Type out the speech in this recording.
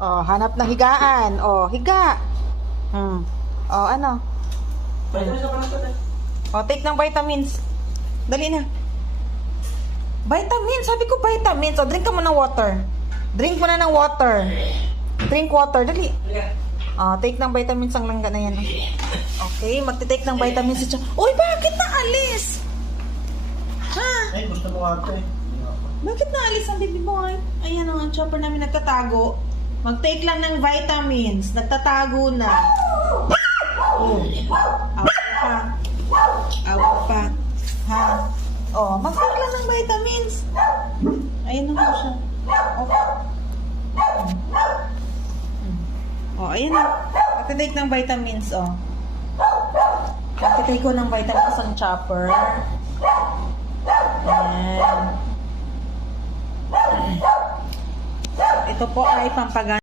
Oh, hanap ng higaan. Oh, higa. Oh, ano? Oh, take ng vitamins. Dali na. Vitamins. Sabi ko vitamins. Oh, drink ka mo ng water. Drink mo na ng water. Drink water. Dali. Oh, take ng vitamins ang langga na yan. Okay, magte-take ng vitamins siya. Uy, bakit naalis? Ha? Ay, gusto mo ate. Bakit naalis ang baby boy? Ayan ang chopper namin nagtatago. Mag-take lang ng vitamins. Nagtatago na. Oh. Awa pa. Awa pa. Ha? Oh, mag-take lang ng vitamins. Ayan na po siya. Oh, ayan na. Mag-take ng vitamins, oh. Mag-take ko ng vitamins ang chopper. Ayan. Ito po ay pampagana.